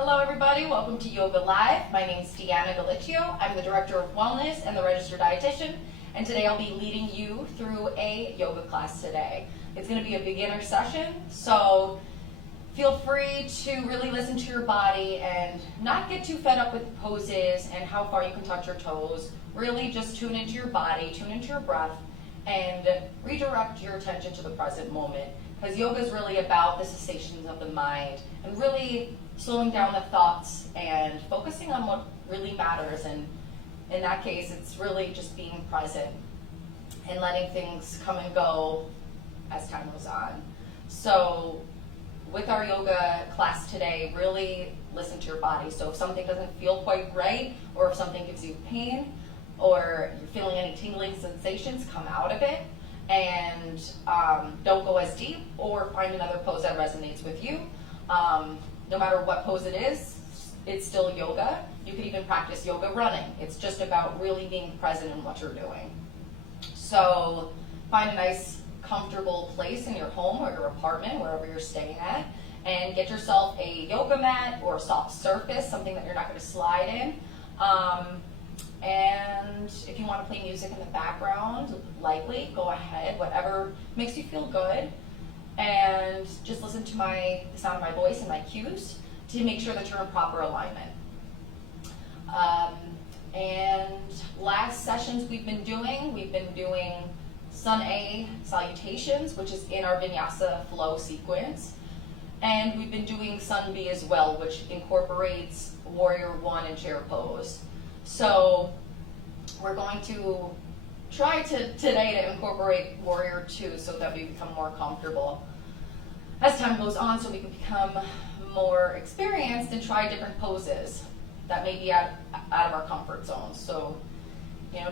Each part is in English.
Hello everybody, welcome to Yoga Live. My name is Deanna. I'm the Director of Wellness and the Registered Dietitian, and today I'll be leading you through a yoga class today. It's going to be a beginner session, so feel free to really listen to your body and not get too fed up with poses and how far you can touch your toes. Really just tune into your body, tune into your breath, and redirect your attention to the present moment. Because yoga is really about the cessations of the mind and really slowing down the thoughts and focusing on what really matters. And in that case, it's really just being present and letting things come and go as time goes on. So with our yoga class today, really listen to your body. So if something doesn't feel quite right, or if something gives you pain, or you're feeling any tingling sensations, come out of it. And don't go as deep, or find another pose that resonates with you. No matter what pose it is, it's still yoga. You can even practice yoga running. It's just about really being present in what you're doing. So find a nice, comfortable place in your home or your apartment, wherever you're staying at, and get yourself a yoga mat or a soft surface, something that you're not going to slide in. And if you want to play music in the background, lightly, go ahead, whatever makes you feel good. And just listen to the sound of my voice and my cues to make sure that you're in proper alignment. And last sessions we've been doing Sun A salutations, which is in our vinyasa flow sequence. And we've been doing Sun B as well, which incorporates Warrior One and chair pose. So we're going to try today to incorporate Warrior 2 so that we become more comfortable as time goes on, so we can become more experienced and try different poses that may be out of our comfort zone. So,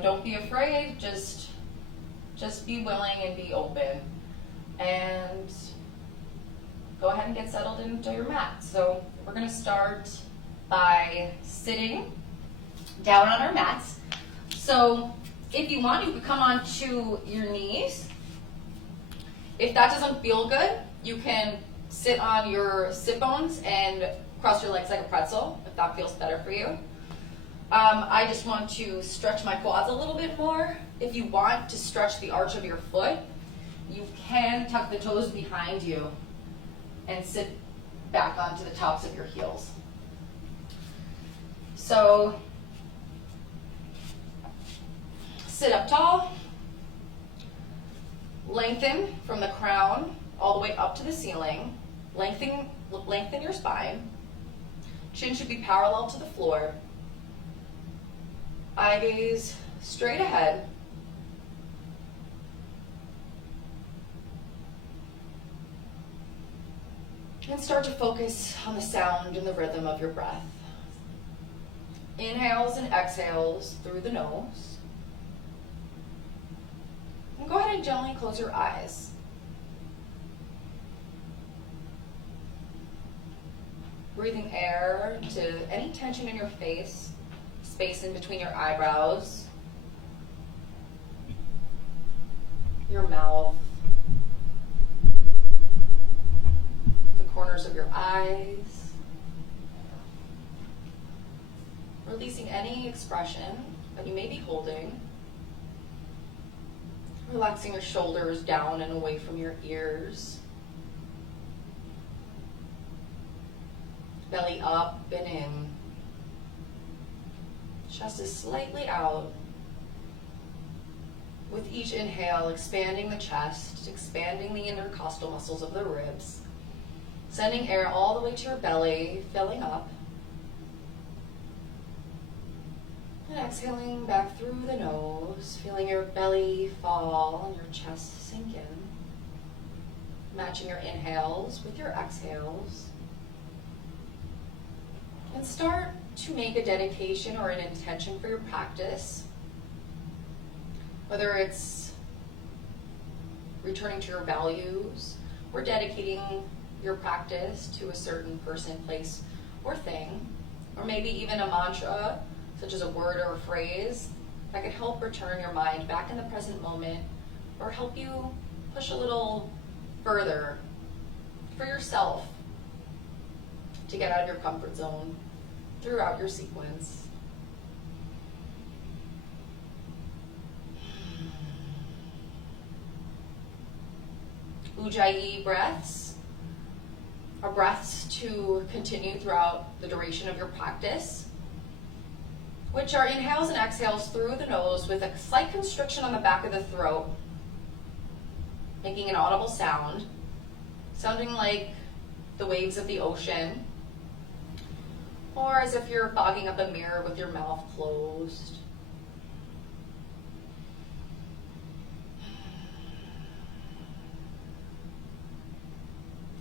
don't be afraid, just be willing and be open. And go ahead and get settled into your mat. So we're going to start by sitting down on our mats. So if you want, you could come onto your knees. If that doesn't feel good, you can sit on your sit bones and cross your legs like a pretzel, if that feels better for you. I just want to stretch my quads a little bit more. If you want to stretch the arch of your foot, you can tuck the toes behind you and sit back onto the tops of your heels. So sit up tall, lengthen from the crown all the way up to the ceiling, lengthen your spine, chin should be parallel to the floor, eye gaze straight ahead, and start to focus on the sound and the rhythm of your breath. Inhales and exhales through the nose. And go ahead and gently close your eyes. Breathing air to any tension in your face, space in between your eyebrows, your mouth, the corners of your eyes. Releasing any expression that you may be holding. Relaxing your shoulders down and away from your ears. Belly up and in. Chest is slightly out. With each inhale, expanding the chest, expanding the intercostal muscles of the ribs. Sending air all the way to your belly, filling up. And exhaling back through the nose, feeling your belly fall and your chest sink in. Matching your inhales with your exhales. And start to make a dedication or an intention for your practice. Whether it's returning to your values or dedicating your practice to a certain person, place, or thing. Or maybe even a mantra, such as a word or a phrase that could help return your mind back in the present moment or help you push a little further for yourself to get out of your comfort zone throughout your sequence. Ujjayi breaths are breaths to continue throughout the duration of your practice, which are inhales and exhales through the nose with a slight constriction on the back of the throat, making an audible sound, sounding like the waves of the ocean, or as if you're fogging up a mirror with your mouth closed.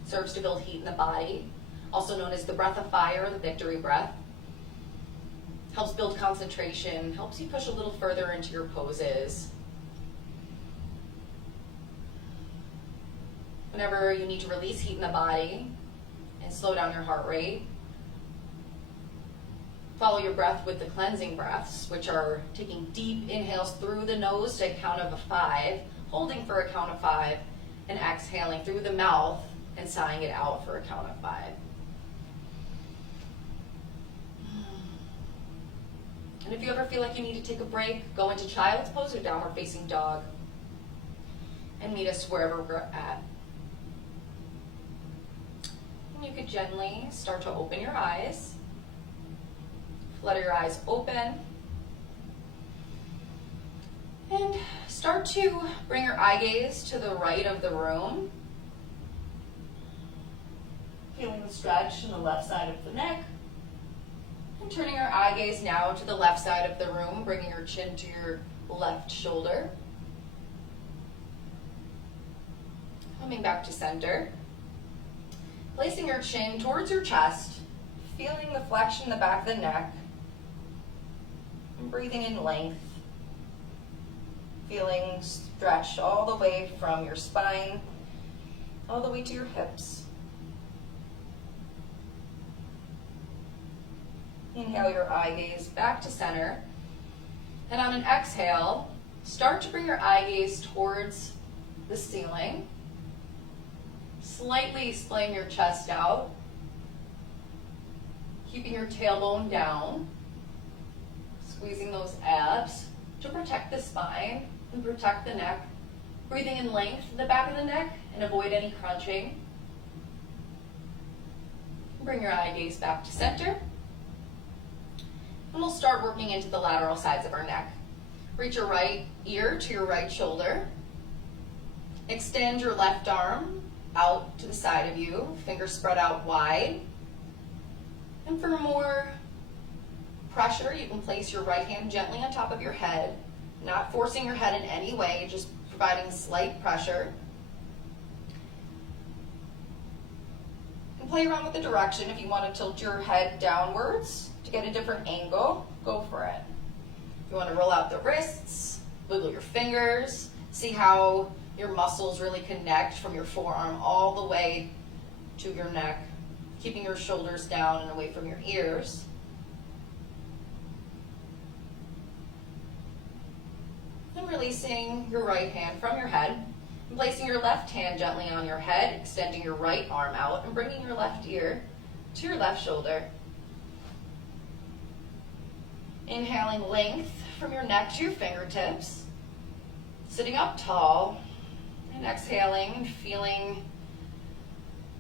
Serves to build heat in the body, also known as the breath of fire, the victory breath. Helps build concentration, helps you push a little further into your poses. Whenever you need to release heat in the body and slow down your heart rate, follow your breath with the cleansing breaths, which are taking deep inhales through the nose to a count of 5, holding for a count of 5, and exhaling through the mouth and sighing it out for a count of 5. And if you ever feel like you need to take a break, go into child's pose or downward facing dog and meet us wherever we're at. And you could gently start to open your eyes. Flutter your eyes open. And start to bring your eye gaze to the right of the room. Feeling the stretch in the left side of the neck. And turning your eye gaze now to the left side of the room, bringing your chin to your left shoulder. Coming back to center. Placing your chin towards your chest, feeling the flexion in the back of the neck. And breathing in length. Feeling stretch all the way from your spine, all the way to your hips. Inhale your eye gaze back to center. And on an exhale, start to bring your eye gaze towards the ceiling. Slightly splaying your chest out. Keeping your tailbone down. Squeezing those abs to protect the spine and protect the neck. Breathing in length in the back of the neck and avoid any crunching. Bring your eye gaze back to center. And we'll start working into the lateral sides of our neck. Reach your right ear to your right shoulder. Extend your left arm out to the side of you, fingers spread out wide. And for more pressure, you can place your right hand gently on top of your head, not forcing your head in any way, just providing slight pressure. And play around with the direction. If you want to tilt your head downwards to get a different angle, go for it. If you want to roll out the wrists, wiggle your fingers, see how your muscles really connect from your forearm all the way to your neck, keeping your shoulders down and away from your ears. And releasing your right hand from your head, and placing your left hand gently on your head, extending your right arm out, and bringing your left ear to your left shoulder. Inhaling length from your neck to your fingertips, sitting up tall, and exhaling and feeling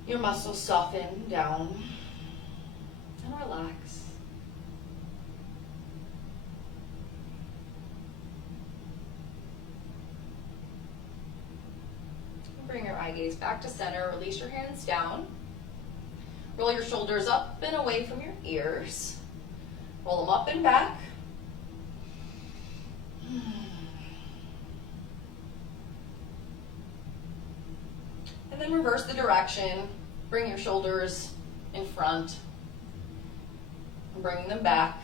your muscles soften down and relax. Bring your eye gaze back to center, release your hands down. Roll your shoulders up and away from your ears. Roll them up and back. And then reverse the direction. Bring your shoulders in front. And bringing them back.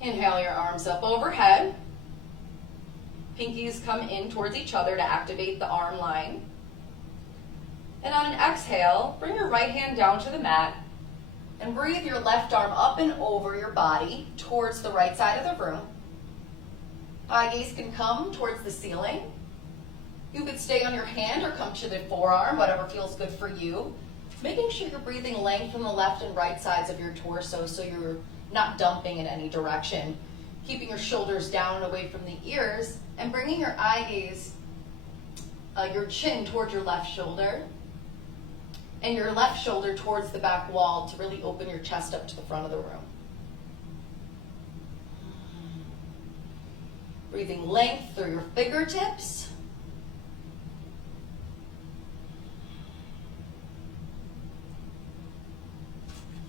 Inhale your arms up overhead. Pinkies come in towards each other to activate the arm line. And on an exhale, bring your right hand down to the mat and breathe your left arm up and over your body towards the right side of the room. Eye gaze can come towards the ceiling You could stay on your hand or come to the forearm, whatever feels good for you. Making sure you're breathing length from the left and right sides of your torso so you're not dumping in any direction. Keeping your shoulders down and away from the ears and bringing your eye gaze, your chin towards your left shoulder and your left shoulder towards the back wall to really open your chest up to the front of the room. Breathing length through your fingertips.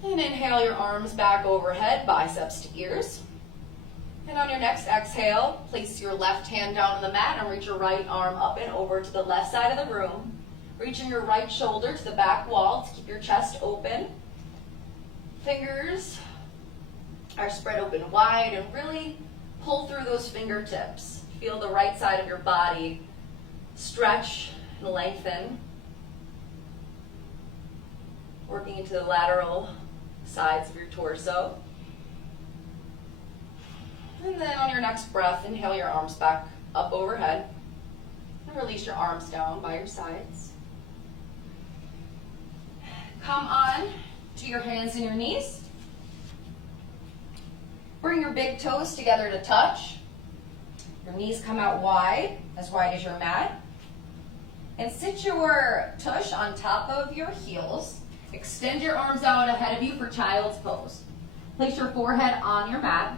And inhale your arms back overhead, biceps to ears. And on your next exhale, place your left hand down on the mat and reach your right arm up and over to the left side of the room. Reaching your right shoulder to the back wall to keep your chest open. Fingers are spread open wide and really pull through those fingertips. Feel the right side of your body stretch and lengthen. Working into the lateral sides of your torso. And then on your next breath, inhale your arms back up overhead. And release your arms down by your sides. Come on to your hands and your knees. Bring your big toes together to touch. Your knees come out wide as your mat. And sit your tush on top of your heels. Extend your arms out ahead of you for child's pose. Place your forehead on your mat.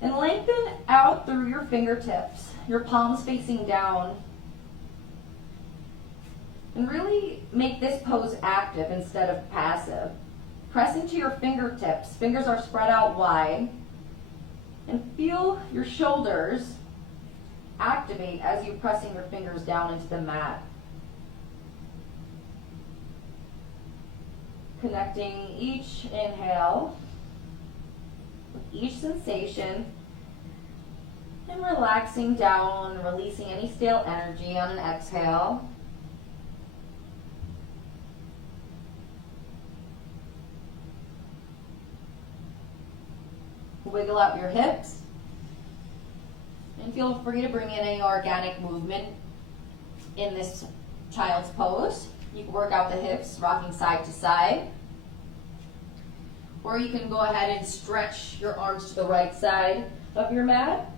And lengthen out through your fingertips, your palms facing down. And really make this pose active instead of passive. Press into your fingertips. Fingers are spread out wide. And feel your shoulders activate as you're pressing your fingers down into the mat. Connecting each inhale with each sensation and relaxing down, releasing any stale energy on an exhale. Wiggle out your hips and feel free to bring in any organic movement in this child's pose. You can work out the hips, rocking side to side. Or you can go ahead and stretch your arms to the right side of your mat.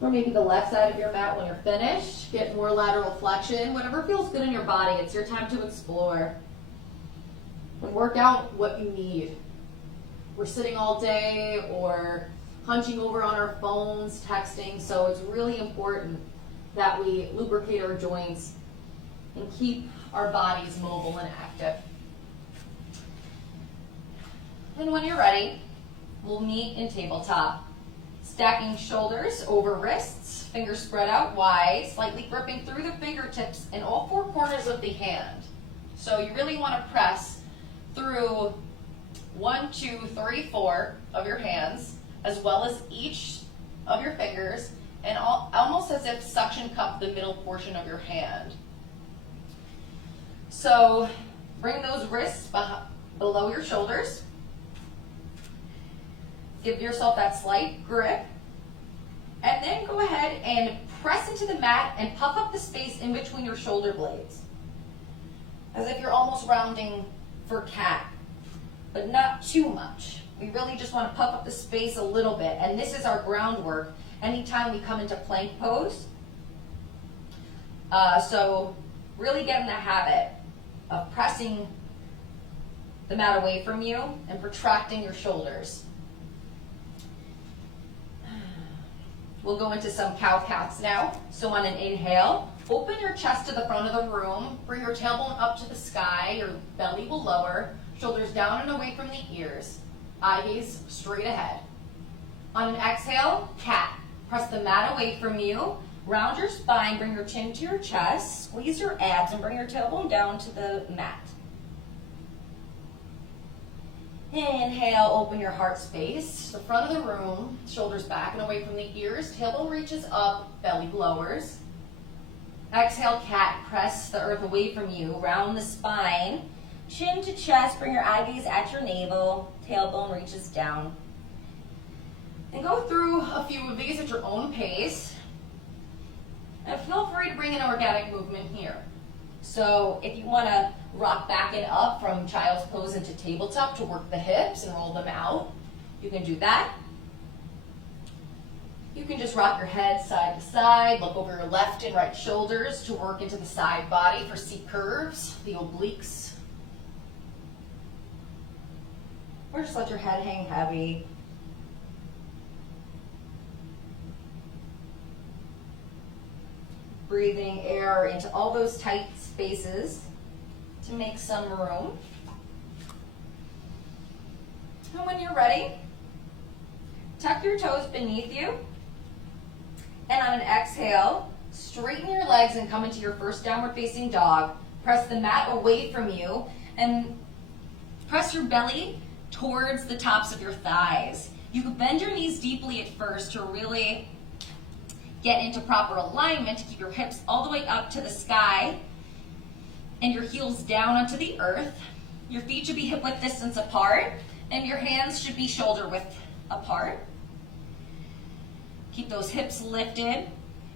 Or maybe the left side of your mat when you're finished. Get more lateral flexion. Whatever feels good in your body, it's your time to explore. And work out what you need. We're sitting all day or hunching over on our phones, texting, so it's really important that we lubricate our joints and keep our bodies mobile and active. And when you're ready, we'll meet in tabletop. Stacking shoulders over wrists, fingers spread out wide, slightly gripping through the fingertips in all four corners of the hand. So you really want to press through 1, 2, 3, 4 of your hands, as well as each of your fingers, and almost as if suction cup the middle portion of your hand. So bring those wrists below your shoulders. Give yourself that slight grip. And then go ahead and press into the mat and puff up the space in between your shoulder blades. As if you're almost rounding for cat, but not too much. We really just want to puff up the space a little bit. And this is our groundwork anytime we come into plank pose. So really get in the habit of pressing the mat away from you and protracting your shoulders. We'll go into some cow-cats now. So on an inhale, open your chest to the front of the room. Bring your tailbone up to the sky. Your belly will lower. Shoulders down and away from the ears. Eye gaze straight ahead. On an exhale, cat. Press the mat away from you. Round your spine. Bring your chin to your chest. Squeeze your abs and bring your tailbone down to the mat. Inhale, open your heart space. The front of the room, shoulders back and away from the ears. Tailbone reaches up, belly lowers. Exhale, cat. Press the earth away from you. Round the spine. Chin to chest. Bring your eye gaze at your navel. Tailbone reaches down. And go through a few of these at your own pace. And feel free to bring in organic movement here. So if you want to rock back and up from child's pose into tabletop to work the hips and roll them out, you can do that. You can just rock your head side to side, look over your left and right shoulders to work into the side body for C curves, the obliques. Or just let your head hang heavy. Breathing air into all those tight spaces to make some room. And when you're ready, tuck your toes beneath you. And on an exhale, straighten your legs and come into your first downward facing dog. Press the mat away from you and press your belly towards the tops of your thighs. You can bend your knees deeply at first to really get into proper alignment to keep your hips all the way up to the sky and your heels down onto the earth. Your feet should be hip width distance apart and your hands should be shoulder width apart. Keep those hips lifted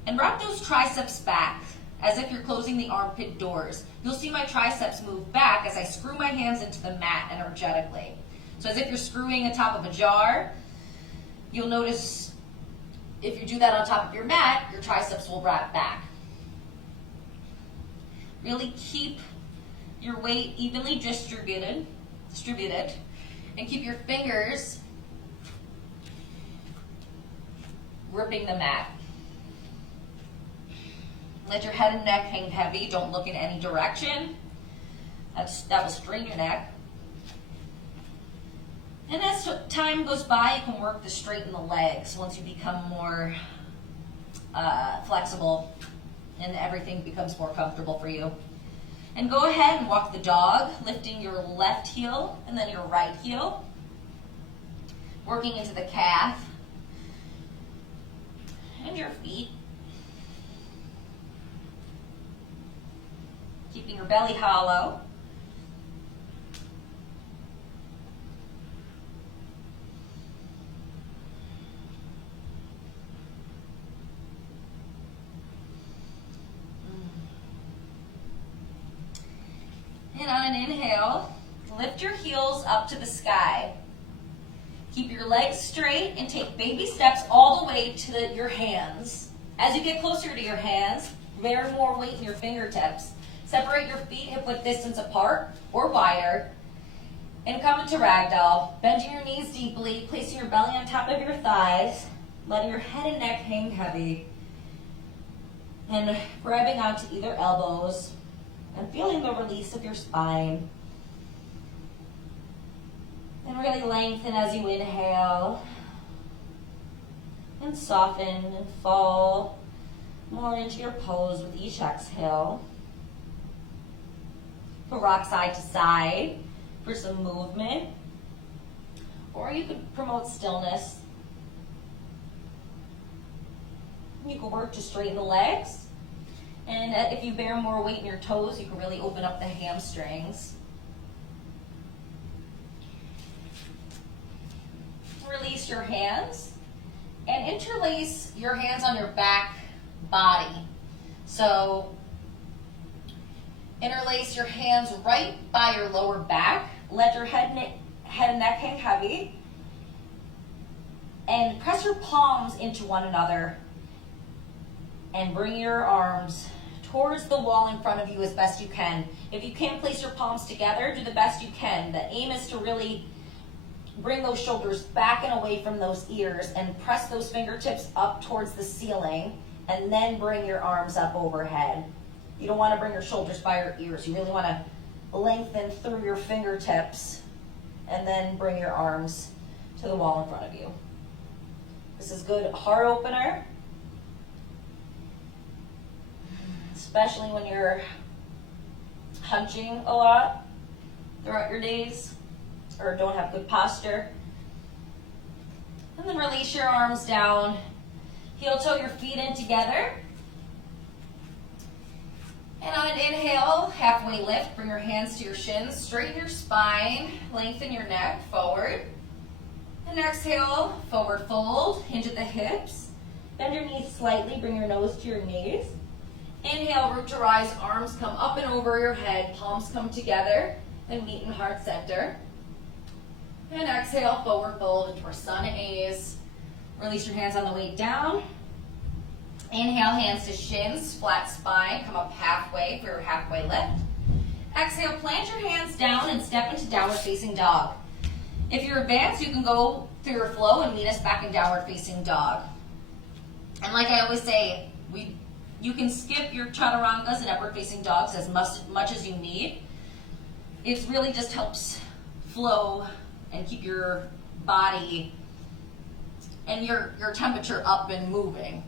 and rock those triceps back as if you're closing the armpit doors. You'll see my triceps move back as I screw my hands into the mat energetically. So as if you're screwing the top of a jar, you'll notice if you do that on top of your mat, your triceps will wrap back. Really keep your weight evenly distributed, and keep your fingers gripping the mat. Let your head and neck hang heavy. Don't look in any direction. That will strain your neck. And as time goes by, you can work to straighten the legs once you become more flexible and everything becomes more comfortable for you. And go ahead and walk the dog, lifting your left heel and then your right heel, working into the calf and your feet. Keeping your belly hollow. And on an inhale, lift your heels up to the sky. Keep your legs straight and take baby steps all the way to your hands. As you get closer to your hands, bear more weight in your fingertips. Separate your feet hip width distance apart or wider. And come into ragdoll, bending your knees deeply, placing your belly on top of your thighs, letting your head and neck hang heavy. And grabbing onto either elbows and feeling the release of your spine. And really lengthen as you inhale. And soften and fall more into your pose with each exhale. You can rock side to side for some movement. Or you could promote stillness. You can work to straighten the legs. And if you bear more weight in your toes, you can really open up the hamstrings. Release your hands and interlace your hands on your back body. So interlace your hands right by your lower back. Let your head and neck hang heavy. And press your palms into one another. And bring your arms towards the wall in front of you as best you can. If you can't place your palms together, do the best you can. The aim is to really bring those shoulders back and away from those ears and press those fingertips up towards the ceiling and then bring your arms up overhead. You don't want to bring your shoulders by your ears. You really want to lengthen through your fingertips and then bring your arms to the wall in front of you. This is good heart opener, especially when you're hunching a lot throughout your days or don't have good posture. And then release your arms down. Heel toe your feet in together. And on an inhale, halfway lift, bring your hands to your shins, straighten your spine, lengthen your neck forward. And exhale, forward fold, hinge at the hips, Bend your knees slightly, bring your nose to your knees. Inhale, root to rise, arms come up and over your head, palms come together and meet in heart center. And exhale, forward fold into our sun A's. Release your hands on the way down. Inhale, hands to shins, flat spine, come up halfway for your halfway lift. Exhale, plant your hands down and step into downward facing dog. If you're advanced, you can go through your flow and meet us back in downward facing dog. And like I always say, you can skip your chaturangas and upward facing dogs as much as you need. It really just helps flow and keep your body and your temperature up and moving.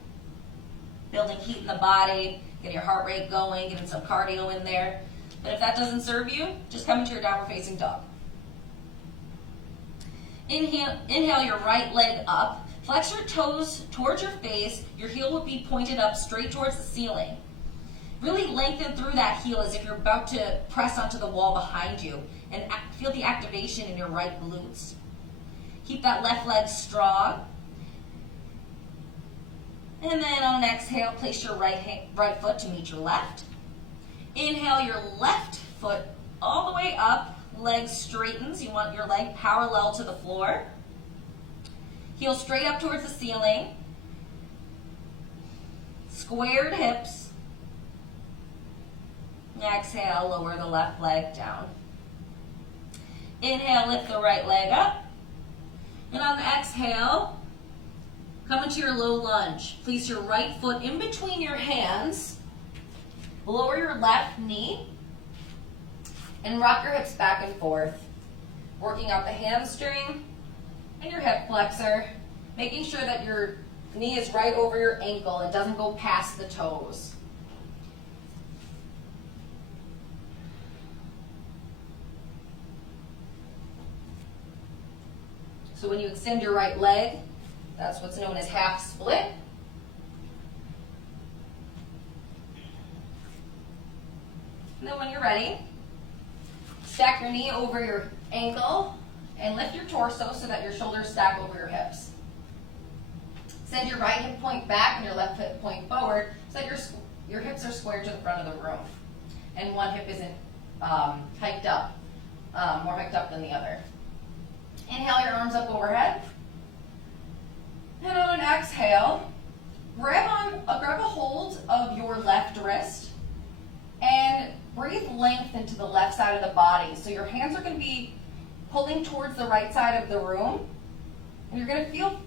Building heat in the body, getting your heart rate going, getting some cardio in there. But if that doesn't serve you, just come into your downward facing dog. Inhale your right leg up. Flex your toes towards your face. Your heel will be pointed up straight towards the ceiling. Really lengthen through that heel as if you're about to press onto the wall behind you. And feel the activation in your right glutes. Keep that left leg strong. And then on an exhale, place your right foot to meet your left. Inhale your left foot all the way up. Leg straightens. You want your leg parallel to the floor. Heel straight up towards the ceiling. Squared hips. Exhale, lower the left leg down. Inhale, lift the right leg up. And on the exhale, come into your low lunge. Place your right foot in between your hands. Lower your left knee. And rock your hips back and forth. Working out the hamstring and your hip flexor. Making sure that your knee is right over your ankle. It doesn't go past the toes. So when you extend your right leg, that's what's known as half split. And then when you're ready, stack your knee over your ankle and lift your torso so that your shoulders stack over your hips. Send your right hip point back and your left hip point forward so that your hips are squared to the front of the room. And one hip isn't hiked up, more hiked up than the other. Inhale your arms up overhead. And on an exhale, grab a hold of your left wrist and breathe length into the left side of the body. So your hands are going to be pulling towards the right side of the room. And you're going to feel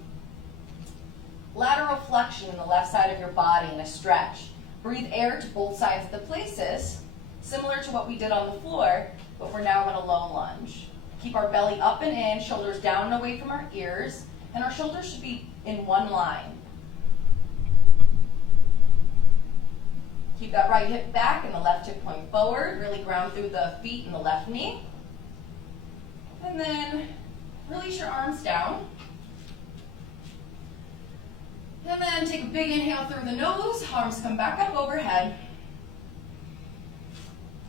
lateral flexion in the left side of your body in a stretch. Breathe air to both sides of the places, similar to what we did on the floor, but we're now in a low lunge. Keep our belly up and in, shoulders down and away from our ears, and our shoulders should be in one line. Keep that right hip back and the left hip point forward. Really ground through the feet and the left knee. And then release your arms down. And then take a big inhale through the nose. Arms come back up overhead.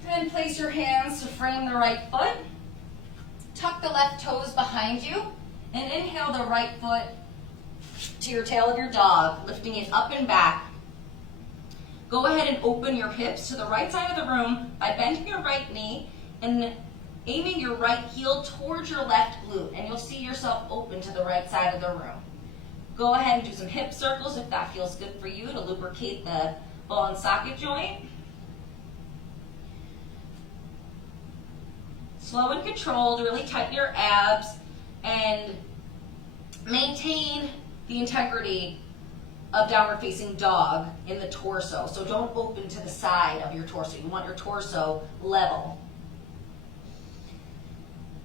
And place your hands to frame the right foot. Tuck the left toes behind you. And inhale the right foot to your tail of your dog, lifting it up and back. Go ahead and open your hips to the right side of the room by bending your right knee and aiming your right heel towards your left glute, and you'll see yourself open to the right side of the room. Go ahead and do some hip circles if that feels good for you to lubricate the ball and socket joint. Slow and controlled, really tighten your abs and maintain the integrity of downward facing dog in the torso. So don't open to the side of your torso. You want your torso level.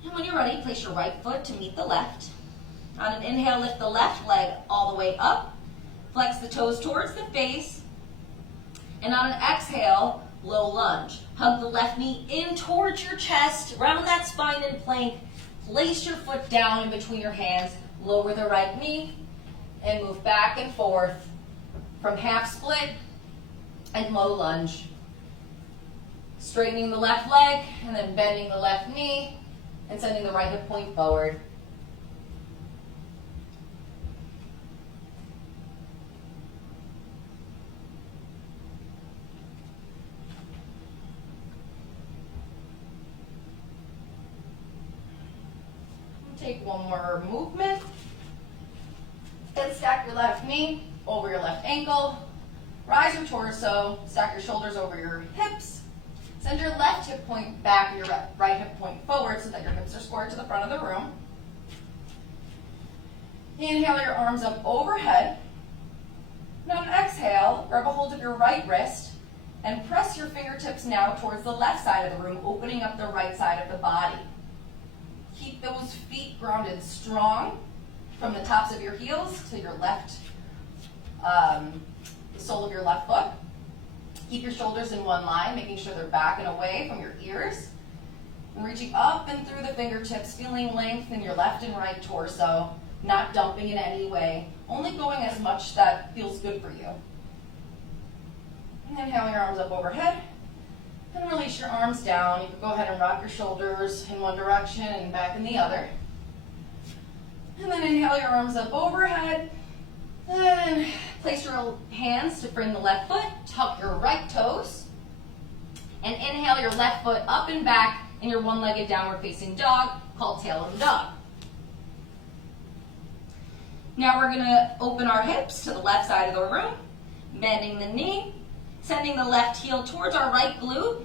And when you're ready, place your right foot to meet the left. On an inhale, lift the left leg all the way up. Flex the toes towards the face. And on an exhale, low lunge. Hug the left knee in towards your chest. Round that spine in plank. Place your foot down in between your hands. Lower the right knee. And move back and forth from half split and low lunge. Straightening the left leg and then bending the left knee and sending the right hip point forward. Take one more movement. Then stack your left knee over your left ankle. Rise your torso, stack your shoulders over your hips. Send your left hip point back and your right hip point forward so that your hips are squared to the front of the room. Inhale your arms up overhead. And on exhale, grab a hold of your right wrist and press your fingertips now towards the left side of the room, opening up the right side of the body. Keep those feet grounded strong from the tops of your heels to your left, the sole of your left foot. Keep your shoulders in one line, making sure they're back and away from your ears. And reaching up and through the fingertips, feeling length in your left and right torso, not dumping in any way, only going as much that feels good for you. And inhale your arms up overhead. And release your arms down. You can go ahead and rock your shoulders in one direction and back in the other. And then inhale your arms up overhead. And place your hands to bring the left foot, tuck your right toes. And inhale your left foot up and back in your one-legged downward facing dog called tail of the dog. Now we're going to open our hips to the left side of the room, bending the knee, sending the left heel towards our right glute,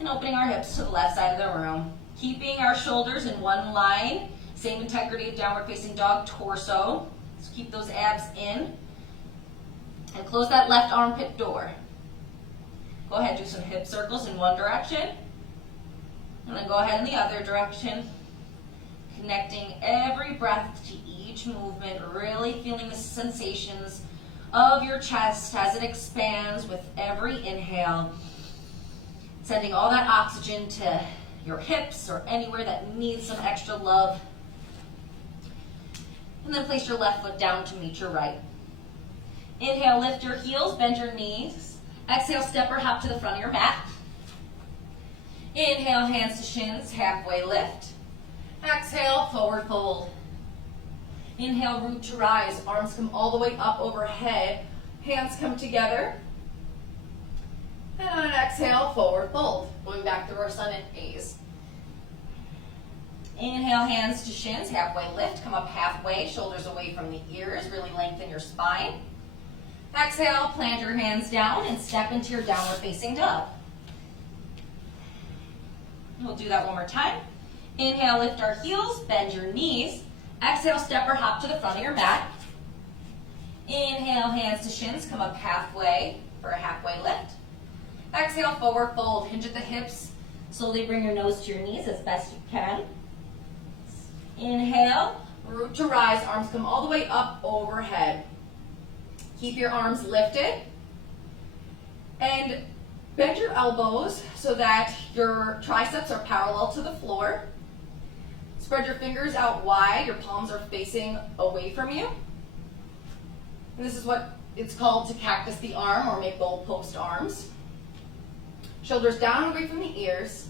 and opening our hips to the left side of the room. Keeping our shoulders in one line, same integrity of downward facing dog torso. So keep those abs in. And close that left armpit door. Go ahead and do some hip circles in one direction. And then go ahead in the other direction. Connecting every breath to each movement, really feeling the sensations of your chest as it expands with every inhale. Sending all that oxygen to your hips or anywhere that needs some extra love. And then place your left foot down to meet your right. Inhale, lift your heels, bend your knees. Exhale, step or hop to the front of your mat. Inhale, hands to shins, halfway lift. Exhale, forward fold. Inhale, root to rise. Arms come all the way up overhead. Hands come together. And on an exhale, forward fold. Going back through our sun and gaze. Inhale, hands to shins, halfway lift. Come up halfway, shoulders away from the ears. Really lengthen your spine. Exhale, plant your hands down and step into your downward facing dog. We'll do that one more time. Inhale, lift our heels, bend your knees. Exhale, step or hop to the front of your mat. Inhale, hands to shins, come up halfway for a halfway lift. Exhale, forward fold, hinge at the hips. Slowly bring your nose to your knees as best you can. Inhale, root to rise, arms come all the way up overhead. Keep your arms lifted. And bend your elbows so that your triceps are parallel to the floor. Spread your fingers out wide, your palms are facing away from you. And this is what it's called to cactus the arm or make goalpost arms. Shoulders down away from the ears.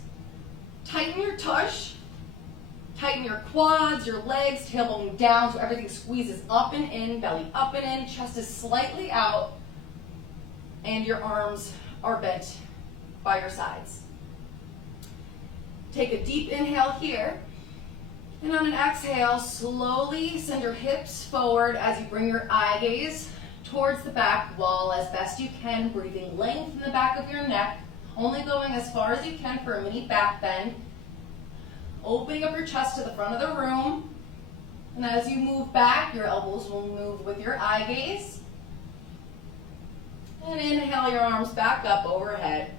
Tighten your tush. Tighten your quads, your legs, tailbone down so everything squeezes up and in, belly up and in, chest is slightly out, and your arms are bent by your sides. Take a deep inhale here. And on an exhale, slowly send your hips forward as you bring your eye gaze towards the back wall as best you can, breathing length in the back of your neck, only going as far as you can for a mini back bend. Opening up your chest to the front of the room. And as you move back, your elbows will move with your eye gaze. And inhale your arms back up overhead.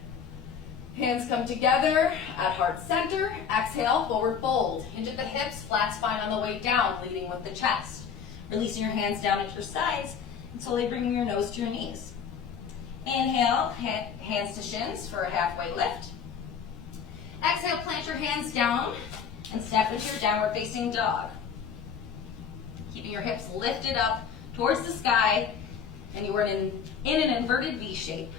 Hands come together at heart center. Exhale, forward fold. Hinge at the hips, flat spine on the way down, leading with the chest. Releasing your hands down at your sides and slowly bringing your nose to your knees. Inhale, hands to shins for a halfway lift. Exhale, plant your hands down and step into your downward facing dog. Keeping your hips lifted up towards the sky, and you are in an inverted V shape.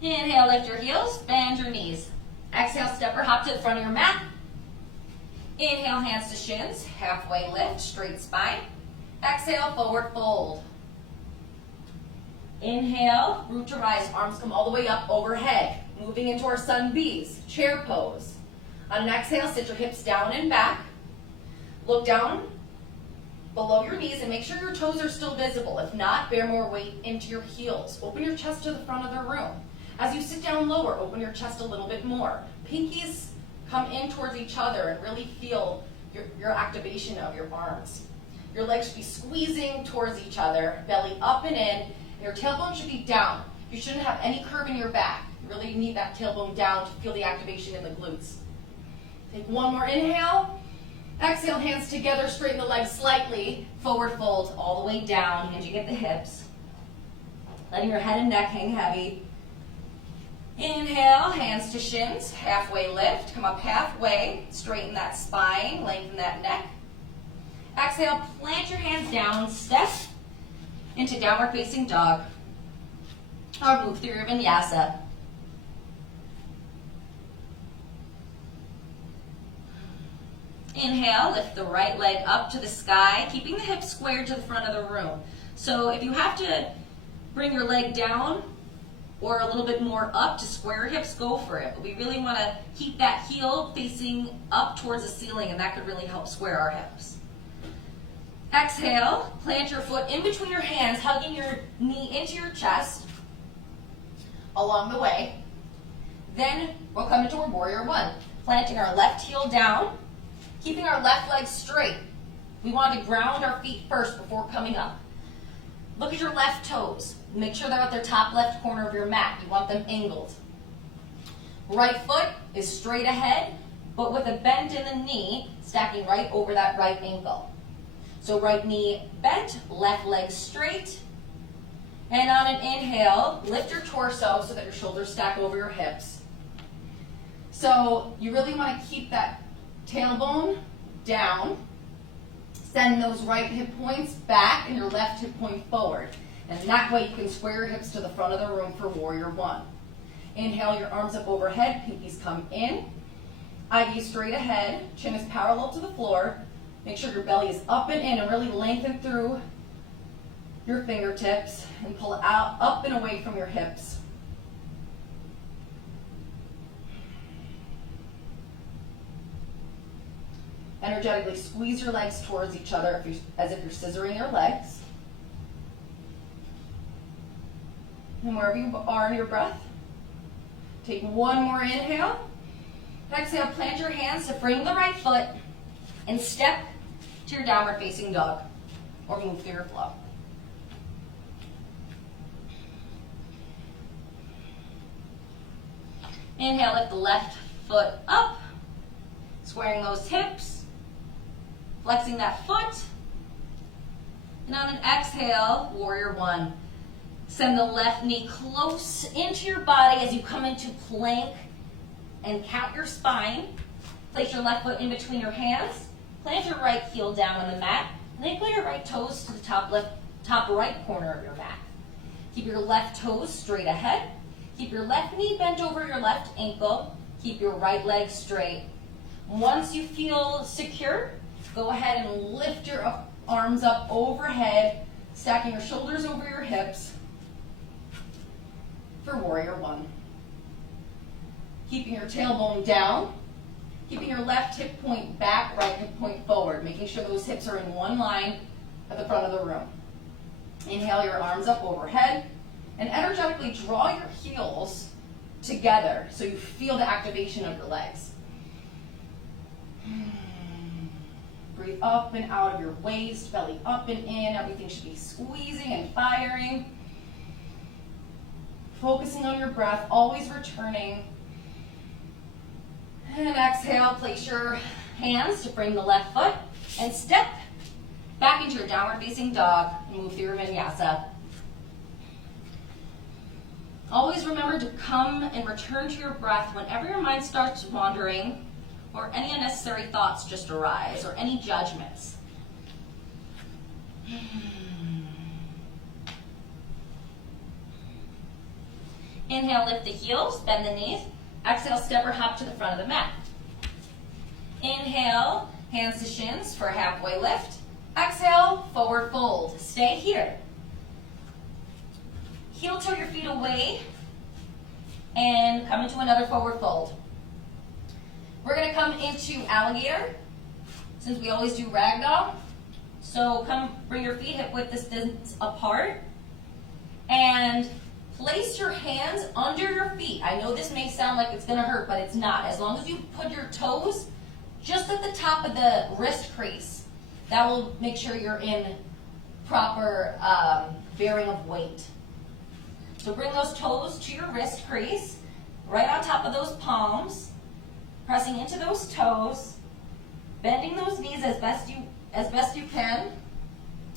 Inhale, lift your heels, bend your knees. Exhale, step or hop to the front of your mat. Inhale, hands to shins, halfway lift, straight spine. Exhale, forward fold. Inhale, root to rise, arms come all the way up overhead. moving into our sun B's, chair pose. On an exhale, sit your hips down and back. Look down below your knees and make sure your toes are still visible. If not, bear more weight into your heels. Open your chest to the front of the room. As you sit down lower, open your chest a little bit more. Pinkies come in towards each other and really feel your activation of your arms. Your legs should be squeezing towards each other, belly up and in. Your tailbone should be down. You shouldn't have any curve in your back. You really need that tailbone down to feel the activation in the glutes. Take one more inhale. Exhale, hands together, straighten the legs slightly. Forward fold all the way down, hinging at the hips. Letting your head and neck hang heavy. Inhale, hands to shins, halfway lift. Come up halfway, straighten that spine, lengthen that neck. Exhale, plant your hands down, step into downward facing dog. Or move through your vinyasa. Inhale, lift the right leg up to the sky, keeping the hips squared to the front of the room. So if you have to bring your leg down or a little bit more up to square your hips, go for it. But we really want to keep that heel facing up towards the ceiling, and that could really help square our hips. Exhale, plant your foot in between your hands, hugging your knee into your chest along the way. Then we'll come into our warrior one, planting our left heel down, keeping our left leg straight. We want to ground our feet first before coming up. Look at your left toes. Make sure they're at the top left corner of your mat. You want them angled. Right foot is straight ahead, but with a bend in the knee, stacking right over that right ankle. So right knee bent, left leg straight. And on an inhale, lift your torso so that your shoulders stack over your hips. So you really want to keep that tailbone down. Send those right hip points back and your left hip point forward. And that way you can square your hips to the front of the room for warrior one. Inhale, your arms up overhead, pinkies come in. IV straight ahead, chin is parallel to the floor. Make sure your belly is up and in and really lengthen through your fingertips and pull it out, up and away from your hips. Energetically squeeze your legs towards each other as if you're scissoring your legs. And wherever you are in your breath, take one more inhale. Exhale, plant your hands to frame the right foot and step to your downward facing dog or move through your flow. Inhale, lift the left foot up, squaring those hips, flexing that foot. And on an exhale, warrior one. Send the left knee close into your body as you come into plank and count your spine. Place your left foot in between your hands. Plant your right heel down on the mat. Ankle your right toes to the top right corner of your mat. Keep your left toes straight ahead. Keep your left knee bent over your left ankle. Keep your right leg straight. Once you feel secure, go ahead and lift your arms up overhead, stacking your shoulders over your hips for warrior one. Keeping your tailbone down, keeping your left hip point back, right hip point forward, making sure those hips are in one line at the front of the room. Inhale your arms up overhead and energetically draw your heels together so you feel the activation of your legs. Breathe up and out of your waist, belly up and in. Everything should be squeezing and firing. Focusing on your breath, always returning. And exhale, place your hands to frame the left foot and step back into your downward facing dog and move through your vinyasa. Always remember to come and return to your breath whenever your mind starts wandering or any unnecessary thoughts just arise or any judgments. Inhale, lift the heels, bend the knees. Exhale, step or hop to the front of the mat. Inhale, hands to shins for a halfway lift. Exhale, forward fold. Stay here. Heel toe your feet away and come into another forward fold. We're going to come into alligator, since we always do ragdoll. So bring your feet hip width distance apart, and place your hands under your feet. I know this may sound like it's going to hurt, but it's not. As long as you put your toes just at the top of the wrist crease, that will make sure you're in proper bearing of weight. So bring those toes to your wrist crease, right on top of those palms, pressing into those toes, bending those knees as best you can.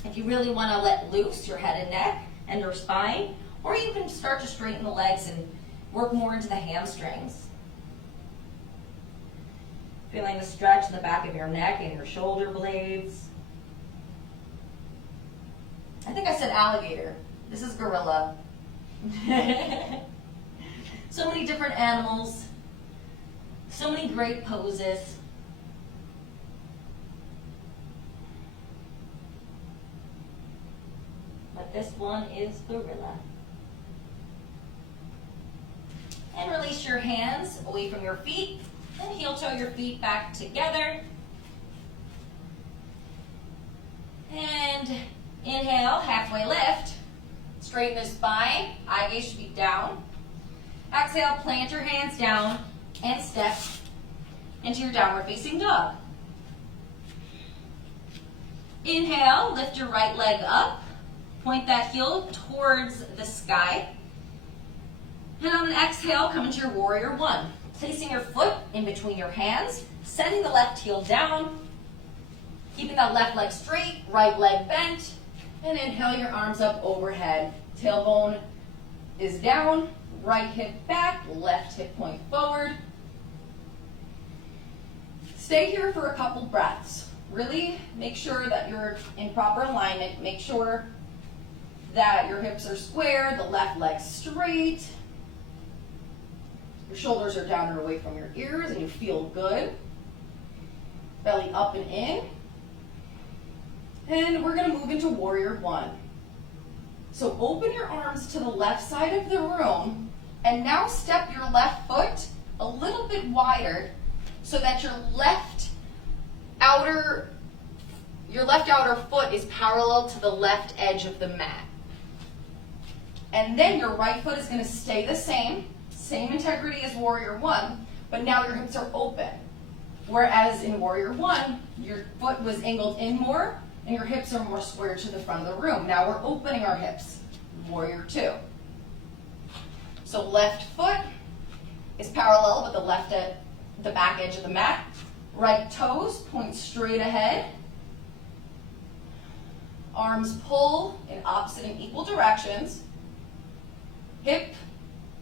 If you really want to let loose your head and neck and your spine, or you can start to straighten the legs and work more into the hamstrings. Feeling the stretch in the back of your neck and your shoulder blades. I think I said alligator. This is gorilla. So many different animals. So many great poses. But this one is gorilla. And release your hands away from your feet. And heel toe your feet back together. And inhale, halfway lift. Straighten the spine. Eye gaze should be down. Exhale, plant your hands down and step into your downward facing dog. Inhale, lift your right leg up. Point that heel towards the sky. And on an exhale, come into your warrior one. Placing your foot in between your hands, setting the left heel down, keeping that left leg straight, right leg bent, and inhale your arms up overhead. Tailbone is down, right hip back, left hip point forward. Stay here for a couple breaths. Really make sure that you're in proper alignment. Make sure that your hips are square, the left leg straight. Your shoulders are down and away from your ears and you feel good. Belly up and in. And we're going to move into warrior one. So open your arms to the left side of the room and now step your left foot a little bit wider so that your left outer foot is parallel to the left edge of the mat. And then your right foot is going to stay the same integrity as warrior one, but now your hips are open. Whereas in warrior one, your foot was angled in more and your hips are more square to the front of the room. Now we're opening our hips. Warrior two. So left foot is parallel with the back edge of the mat. Right toes point straight ahead. Arms pull in opposite and equal directions. Hip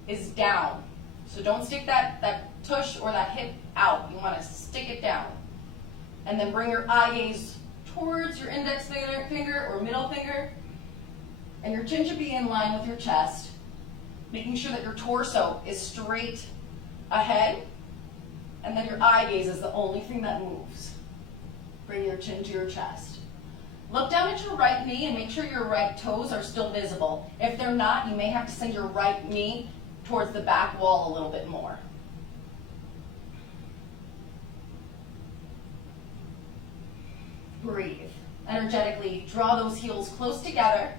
is down. So don't stick that tush or that hip out. You want to stick it down. And then bring your eye gaze towards your index finger or middle finger. And your chin should be in line with your chest. Making sure that your torso is straight ahead. And then your eye gaze is the only thing that moves. Bring your chin to your chest. Look down at your right knee and make sure your right toes are still visible. If they're not, you may have to send your right knee towards the back wall a little bit more. Breathe. Energetically draw those heels close together.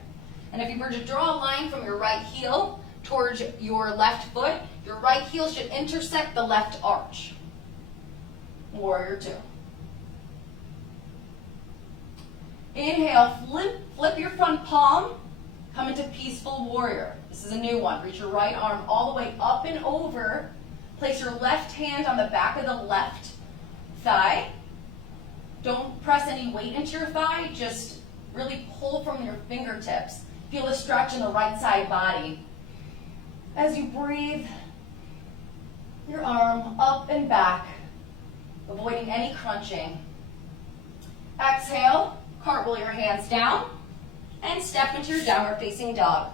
And if you were to draw a line from your right heel towards your left foot, your right heel should intersect the left arch. Warrior two. Inhale, flip your front palm, come into peaceful warrior. This is a new one. Reach your right arm all the way up and over. Place your left hand on the back of the left thigh. Don't press any weight into your thigh, just really pull from your fingertips. Feel the stretch in the right side body. As you breathe, your arm up and back, avoiding any crunching. Exhale, cartwheel your hands down, and step into your downward facing dog.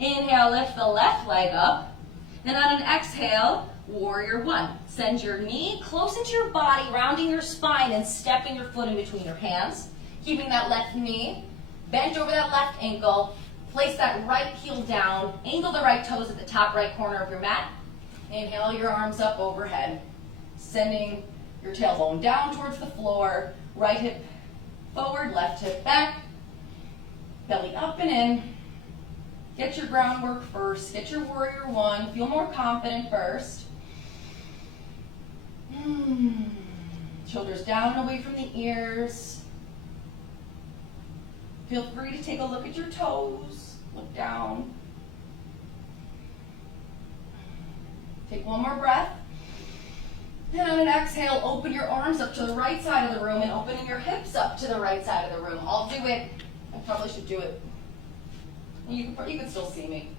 Inhale, lift the left leg up, and on an exhale, warrior one. Send your knee close into your body, rounding your spine and stepping your foot in between your hands, keeping that left knee Bend over that left ankle, place that right heel down, angle the right toes at the top right corner of your mat. Inhale your arms up overhead, sending your tailbone down towards the floor, right hip forward, left hip back, belly up and in. Get your groundwork first, get your warrior one, feel more confident first. Shoulders down and away from the ears. Feel free to take a look at your toes, look down. Take one more breath. And on an exhale, open your arms up to the right side of the room and opening your hips up to the right side of the room. I'll do it. I probably should do it. You can still see me.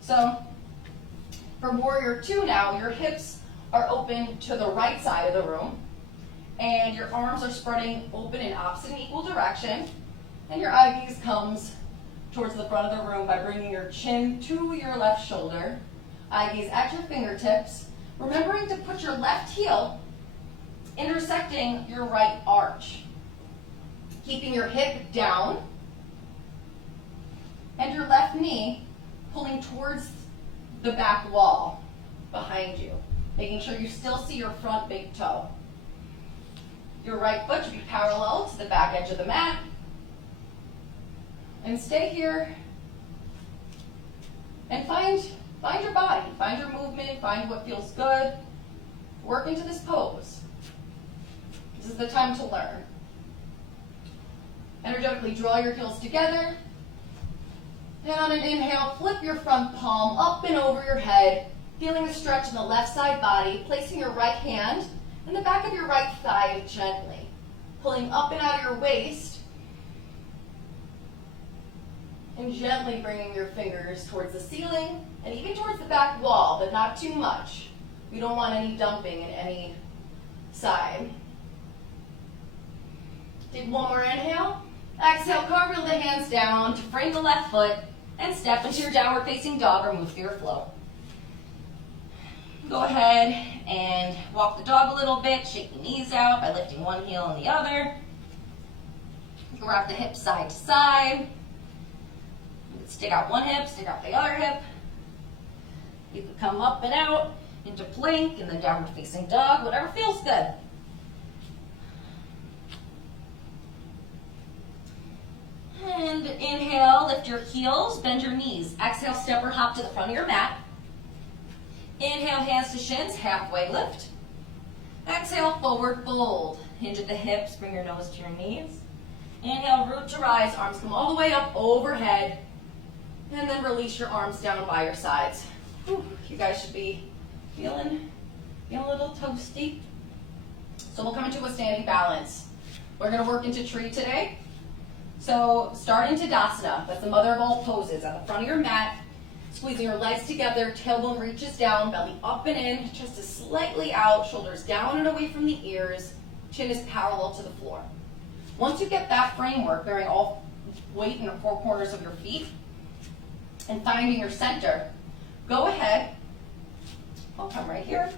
So for warrior two now, your hips are open to the right side of the room and your arms are spreading open in opposite and equal direction. And your eye gaze comes towards the front of the room by bringing your chin to your left shoulder. Eye gaze at your fingertips, remembering to put your left heel intersecting your right arch. Keeping your hip down and your left knee pulling towards the back wall behind you, making sure you still see your front big toe. Your right foot should be parallel to the back edge of the mat. And stay here and find your body, find your movement, find what feels good. Work into this pose. This is the time to learn. Energetically draw your heels together. And on an inhale, flip your front palm up and over your head, feeling the stretch in the left side body, placing your right hand in the back of your right thigh gently, pulling up and out of your waist, and gently bringing your fingers towards the ceiling and even towards the back wall, but not too much. We don't want any dumping in any side. Take one more inhale. Exhale, cartwheel the hands down to frame the left foot and step into your downward facing dog or move through your flow. Go ahead and walk the dog a little bit, shake the knees out by lifting one heel and the other. You can wrap the hips side to side. Stick out one hip, stick out the other hip. You can come up and out into plank and then downward facing dog, whatever feels good. And inhale, lift your heels, bend your knees. Exhale, step or hop to the front of your mat. Inhale, hands to shins, halfway lift. Exhale, forward fold. Hinge at the hips, bring your nose to your knees. Inhale, root to rise, arms come all the way up overhead. And then release your arms down by your sides. Whew, you guys should be feeling a little toasty. So we'll come into a standing balance. We're going to work into tree today. So start into Tadasana. That's the mother of all poses. At the front of your mat, squeezing your legs together, tailbone reaches down, belly up and in, chest is slightly out, shoulders down and away from the ears, chin is parallel to the floor. Once you get that framework, bearing all weight in the four corners of your feet, and finding your center, go ahead, I'll come right here,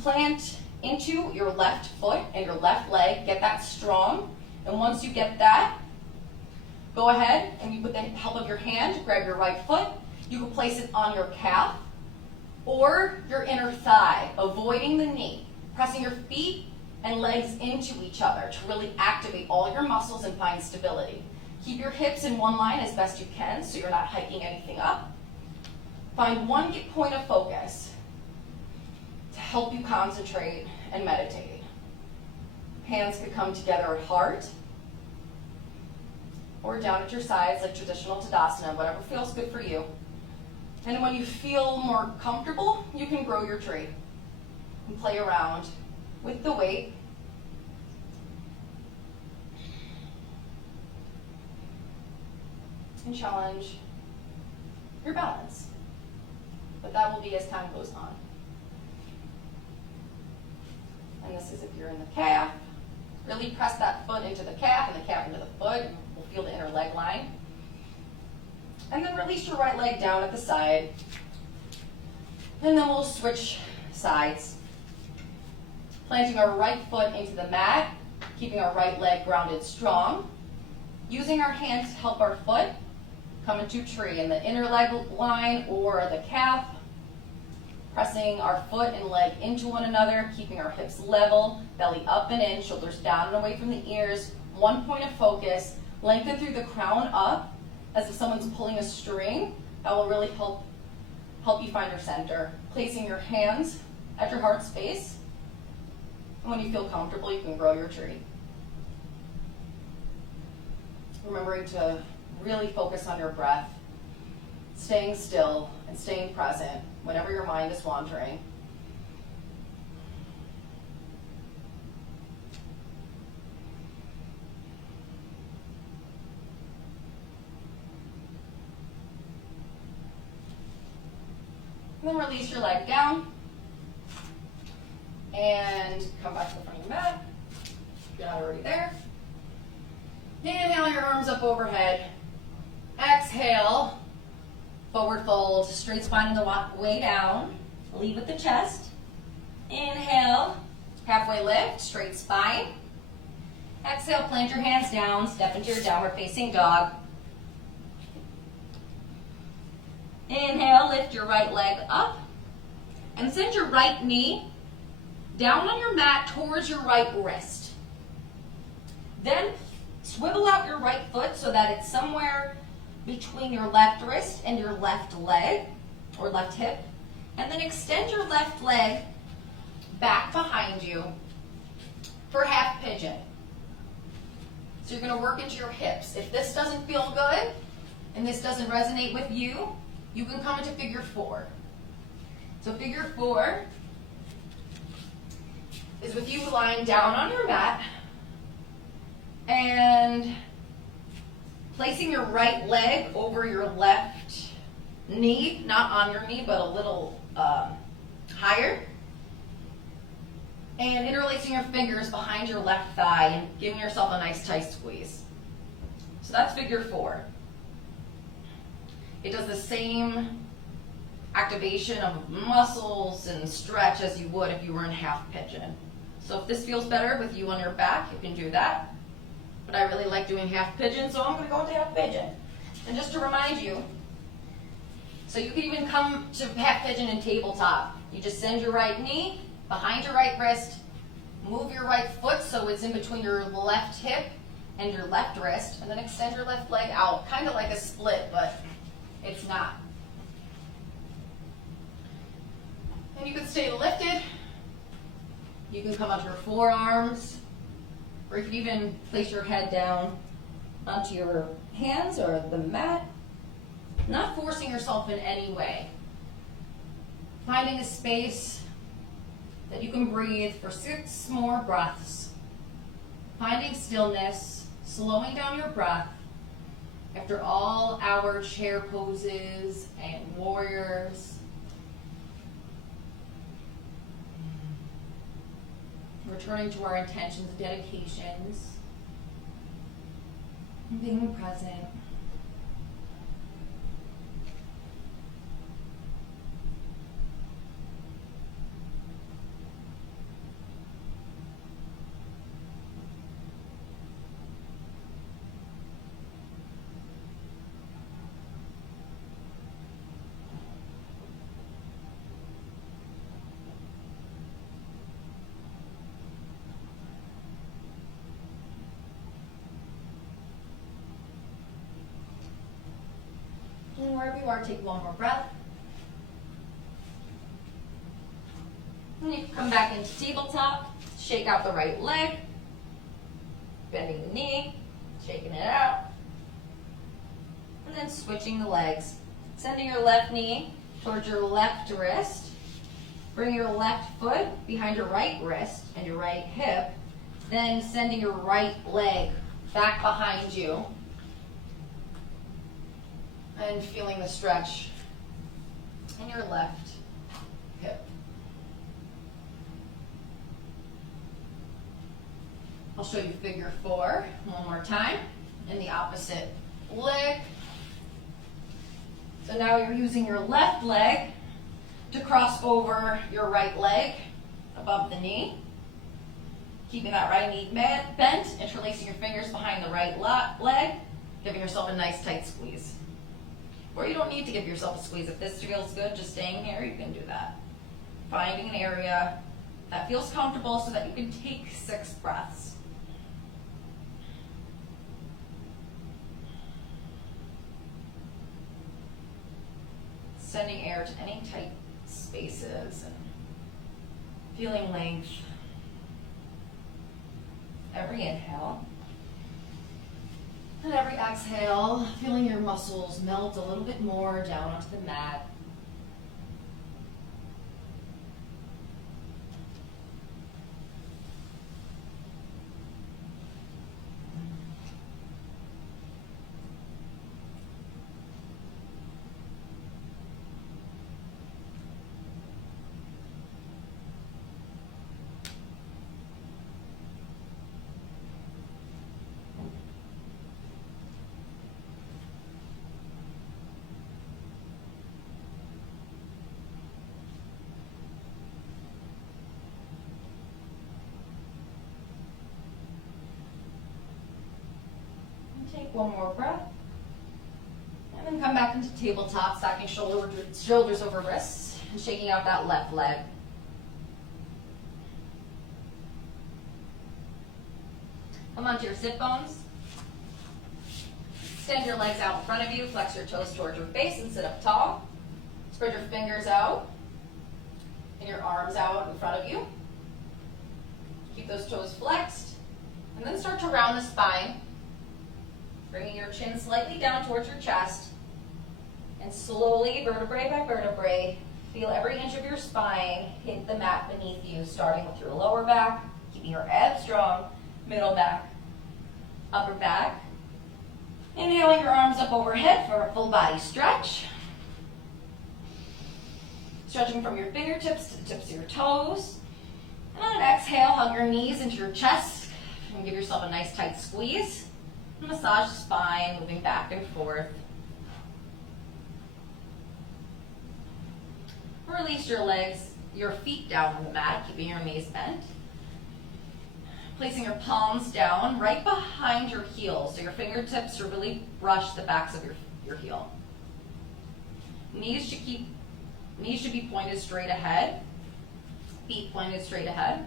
plant into your left foot and your left leg, get that strong, and once you get that, go ahead and with the help of your hand, grab your right foot, you can place it on your calf or your inner thigh, avoiding the knee, pressing your feet and legs into each other to really activate all your muscles and find stability. Keep your hips in one line as best you can so you're not hiking anything up. Find one point of focus to help you concentrate and meditate. Hands could come together at heart or down at your sides like traditional Tadasana, whatever feels good for you. And when you feel more comfortable, you can grow your tree and play around with the weight. And challenge your balance. But that will be as time goes on. And this is if you're in the calf. Really press that foot into the calf and the calf into the foot. We'll feel the inner leg line. And then release your right leg down at the side. And then we'll switch sides. Planting our right foot into the mat, keeping our right leg grounded strong. using our hands to help our foot come into tree in the inner leg line or the calf, pressing our foot and leg into one another, keeping our hips level, belly up and in, shoulders down and away from the ears, one point of focus, lengthen through the crown up as if someone's pulling a string. That will really help you find your center. Placing your hands at your heart space. And when you feel comfortable, you can grow your tree. Remembering to really focus on your breath, staying still and staying present whenever your mind is wandering. And then release your leg down and come back to the front of your mat if you're not already there. Inhale your arms up overhead. Exhale, forward fold, straight spine on the way down. Lead with the chest. Inhale, halfway lift, straight spine. Exhale, plant your hands down, step into your downward facing dog. Inhale, lift your right leg up and send your right knee down on your mat towards your right wrist. Then swivel out your right foot so that it's somewhere between your left wrist and your left leg or left hip. And then extend your left leg back behind you for half pigeon. So you're going to work into your hips. If this doesn't feel good and this doesn't resonate with you, you can come into figure 4. So figure 4 is with you lying down on your mat and placing your right leg over your left knee, not on your knee, but a little higher. And interlacing your fingers behind your left thigh and giving yourself a nice tight squeeze. So that's figure 4. It does the same activation of muscles and stretch as you would if you were in half pigeon. So if this feels better with you on your back, you can do that. But I really like doing half pigeon, so I'm going to go into half pigeon. And just to remind you, so you can even come to half pigeon and tabletop. You just send your right knee behind your right wrist, move your right foot so it's in between your left hip and your left wrist, and then extend your left leg out, kind of like a split, but it's not. And you can stay lifted. You can come onto your forearms, or you can even place your head down onto your hands or the mat, not forcing yourself in any way. Finding a space that you can breathe for 6 more breaths. Finding stillness, slowing down your breath after all our chair poses and warriors. Returning to our intentions and dedications. And being present. And wherever you are, take one more breath. And you can come back into tabletop, shake out the right leg, bending the knee, shaking it out, and then switching the legs. Sending your left knee towards your left wrist. Bring your left foot behind your right wrist and your right hip. Then sending your right leg back behind you. And feeling the stretch in your left hip. I'll show you figure 4 one more time in the opposite leg. So now you're using your left leg to cross over your right leg above the knee. Keeping that right knee bent, interlacing your fingers. fingers behind the right leg, giving yourself a nice tight squeeze. Or you don't need to give yourself a squeeze. If this feels good, just staying here, you can do that. Finding an area that feels comfortable so that you can take 6 breaths. Sending air to any tight spaces and feeling length. Every inhale. And every exhale, feeling your muscles melt a little bit more down onto the mat. Take one more breath. And then come back into tabletop, stacking shoulders over wrists and shaking out that left leg. Come onto your sit bones. Extend your legs out in front of you, flex your toes towards your face and sit up tall. Spread your fingers out and your arms out in front of you. Keep those toes flexed. And then start to round the spine. Bringing your chin slightly down towards your chest. And slowly, vertebrae by vertebrae, feel every inch of your spine hit the mat beneath you, starting with your lower back, keeping your abs strong, middle back, upper back. Inhaling your arms up overhead for a full body stretch. Stretching from your fingertips to the tips of your toes. And on an exhale, hug your knees into your chest and give yourself a nice tight squeeze. Massage the spine, moving back and forth. Release your legs, your feet down on the mat, keeping your knees bent. Placing your palms down right behind your heels, so your fingertips should really brush the backs of your heel. Knees should be pointed straight ahead. Feet pointed straight ahead.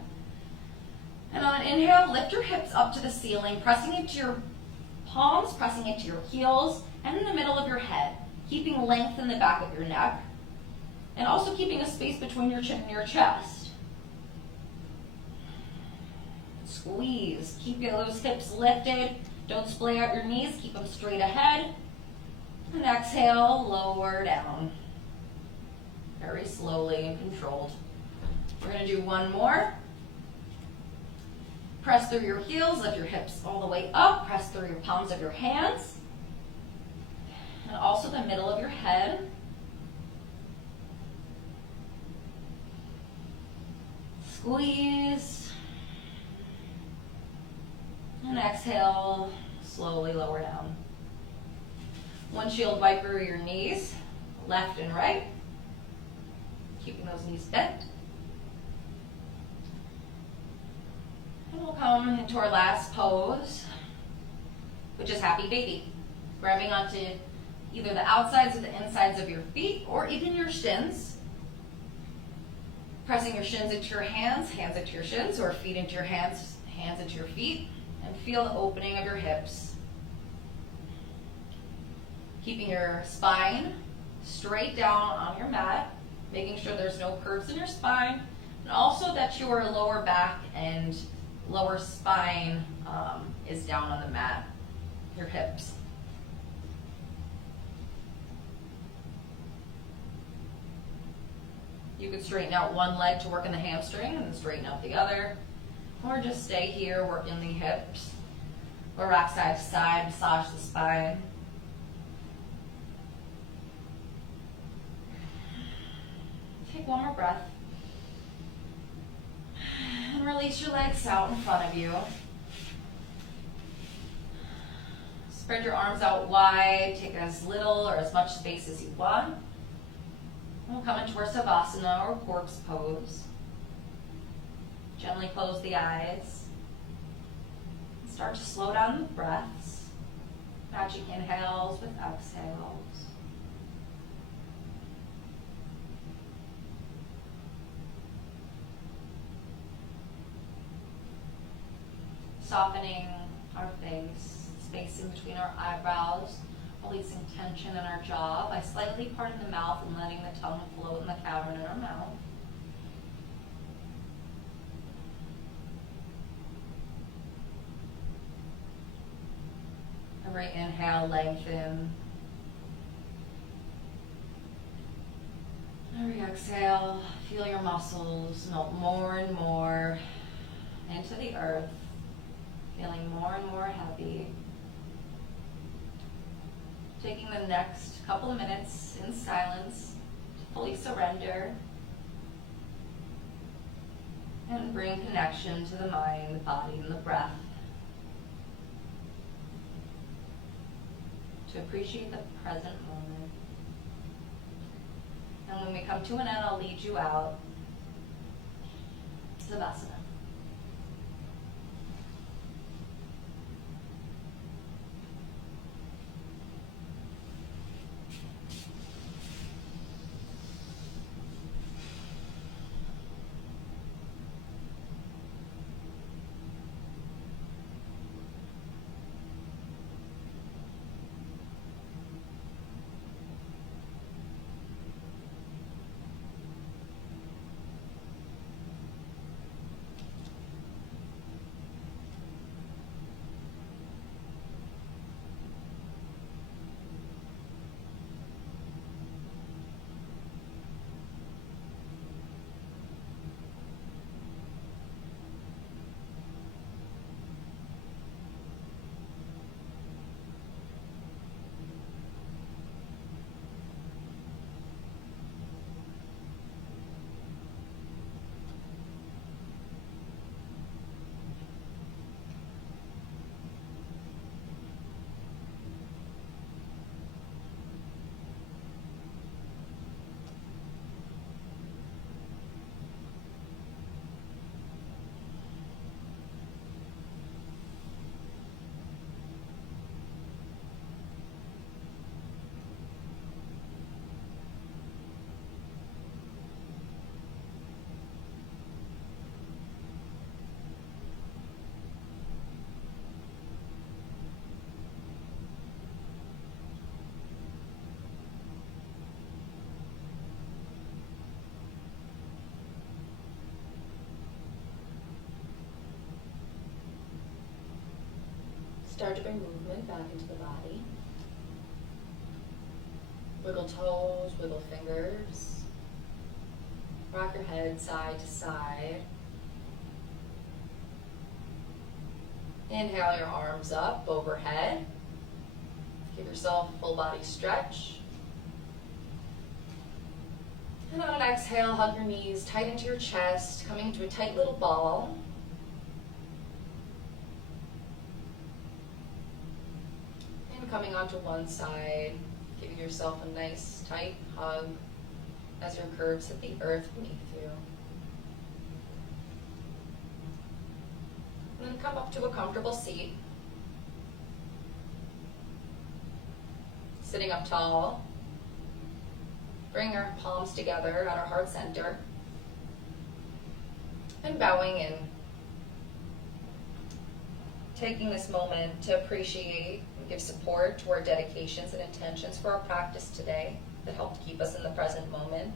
And on an inhale, lift your hips up to the ceiling, pressing into your palms, pressing into your heels, and in the middle of your head, keeping length in the back of your neck, and also keeping a space between your chin and your chest. Squeeze. Keep those hips lifted. Don't splay out your knees. Keep them straight ahead. And exhale, lower down. Very slowly and controlled. We're going to do one more. Press through your heels, lift your hips all the way up. Press through your palms of your hands. And also the middle of your head. Squeeze. And exhale, slowly lower down. Windshield wiper your knees, left and right. Keeping those knees bent. And we'll come into our last pose, which is happy baby. Grabbing onto either the outsides or the insides of your feet, or even your shins. Pressing your shins into your hands, hands into your shins, or feet into your hands, hands into your feet. And feel the opening of your hips. Keeping your spine straight down on your mat, making sure there's no curves in your spine, and also that your lower back and lower spine is down on the mat, your hips. You could straighten out one leg to work in the hamstring and then straighten out the other. Or just stay here, working the hips. Or rock side to side, massage the spine. Take one more breath. And release your legs out in front of you. Spread your arms out wide. Take as little or as much space as you want. We'll come into our Savasana or corpse pose. Gently close the eyes. Start to slow down the breaths, matching inhales with exhales. Softening our face, space in between our eyebrows, releasing tension in our jaw by slightly parting the mouth and letting the tongue float in the cavern in our mouth. Every inhale, lengthen. Every exhale, feel your muscles melt more and more into the earth, feeling more and more heavy. Taking the next couple of minutes in silence to fully surrender and bring connection to the mind, the body, and the breath. To appreciate the present moment. And when we come to an end, I'll lead you out. Savasana. Start to bring movement back into the body. Wiggle toes, wiggle fingers. Rock your head side to side. Inhale your arms up overhead. Give yourself a full body stretch. And on an exhale, hug your knees tight into your chest, coming into a tight little ball. And coming onto one side, giving yourself a nice tight hug as your curves hit the earth beneath you. And then come up to a comfortable seat. Sitting up tall. Bring our palms together at our heart center. And bowing in. Taking this moment to appreciate and give support to our dedications and intentions for our practice today that helped keep us in the present moment.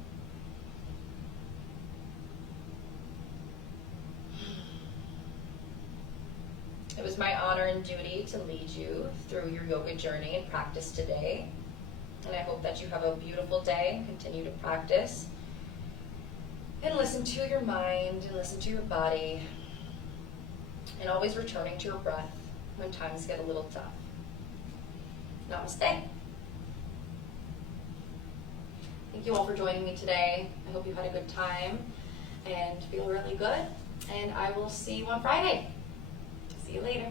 It was my honor and duty to lead you through your yoga journey and practice today. And I hope that you have a beautiful day and continue to practice. And listen to your mind and listen to your body. And always returning to your breath when times get a little tough. Namaste. Thank you all for joining me today. I hope you had a good time and feel really good. And I will see you on Friday. See you later.